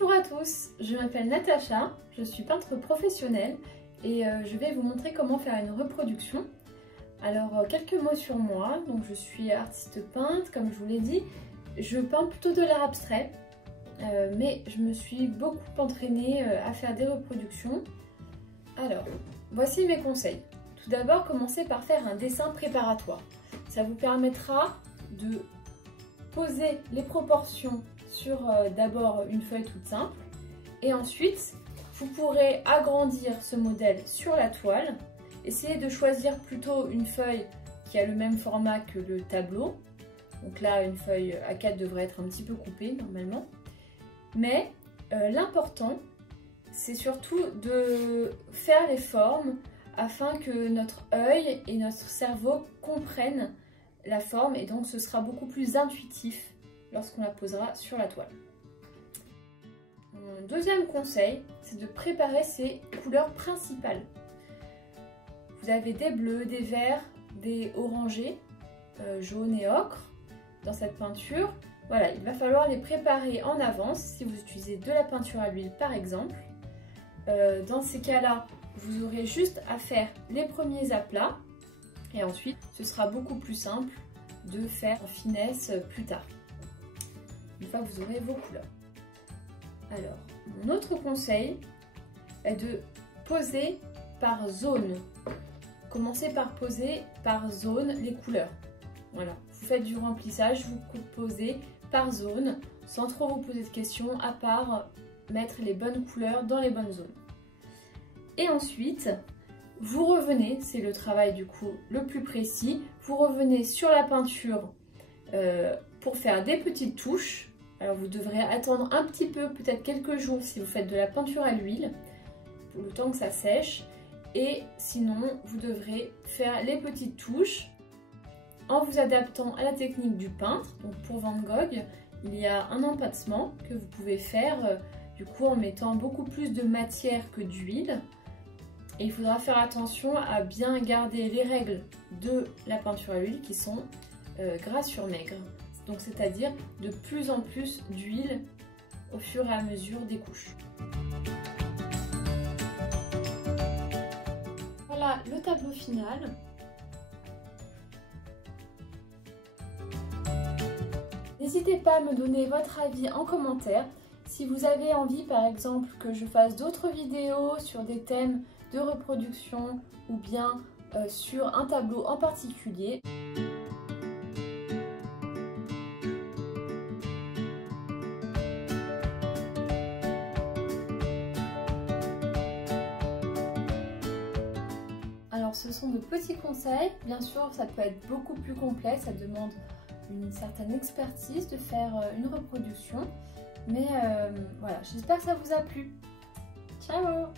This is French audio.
Bonjour à tous, je m'appelle Natacha, je suis peintre professionnelle et je vais vous montrer comment faire une reproduction. Alors quelques mots sur moi, donc je suis artiste peintre comme je vous l'ai dit, je peins plutôt de l'art abstrait, mais je me suis beaucoup entraînée à faire des reproductions. Alors, voici mes conseils. Tout d'abord, commencez par faire un dessin préparatoire. Ça vous permettra de poser les proportions sur d'abord une feuille toute simple et ensuite vous pourrez agrandir ce modèle sur la toile. Essayez de choisir plutôt une feuille qui a le même format que le tableau. Donc là, une feuille A4 devrait être un petit peu coupée normalement. Mais l'important, c'est surtout de faire les formes afin que notre œil et notre cerveau comprennent la forme et donc ce sera beaucoup plus intuitif lorsqu'on la posera sur la toile. Mon deuxième conseil, c'est de préparer ses couleurs principales. Vous avez des bleus, des verts, des orangés, jaunes et ocre dans cette peinture. Voilà, il va falloir les préparer en avance si vous utilisez de la peinture à l'huile par exemple. Dans ces cas-là, vous aurez juste à faire les premiers aplats et ensuite ce sera beaucoup plus simple de faire en finesse plus tard, une fois que vous aurez vos couleurs. Alors, mon autre conseil est de poser par zone. Commencez par poser par zone les couleurs. Voilà, vous faites du remplissage, vous posez par zone, sans trop vous poser de questions, à part mettre les bonnes couleurs dans les bonnes zones. Et ensuite, vous revenez, c'est le travail du coup le plus précis, vous revenez sur la peinture pour faire des petites touches. Alors vous devrez attendre un petit peu, peut-être quelques jours si vous faites de la peinture à l'huile, pour le temps que ça sèche. Et sinon, vous devrez faire les petites touches en vous adaptant à la technique du peintre. Donc pour Van Gogh, il y a un empâtement que vous pouvez faire du coup en mettant beaucoup plus de matière que d'huile. Et il faudra faire attention à bien garder les règles de la peinture à l'huile qui sont gras sur maigre. Donc c'est-à-dire de plus en plus d'huile au fur et à mesure des couches. Voilà le tableau final. N'hésitez pas à me donner votre avis en commentaire. Si vous avez envie par exemple que je fasse d'autres vidéos sur des thèmes de reproduction ou bien sur un tableau en particulier. Alors ce sont de petits conseils, bien sûr ça peut être beaucoup plus complexe, ça demande une certaine expertise de faire une reproduction, mais voilà, j'espère que ça vous a plu. Ciao!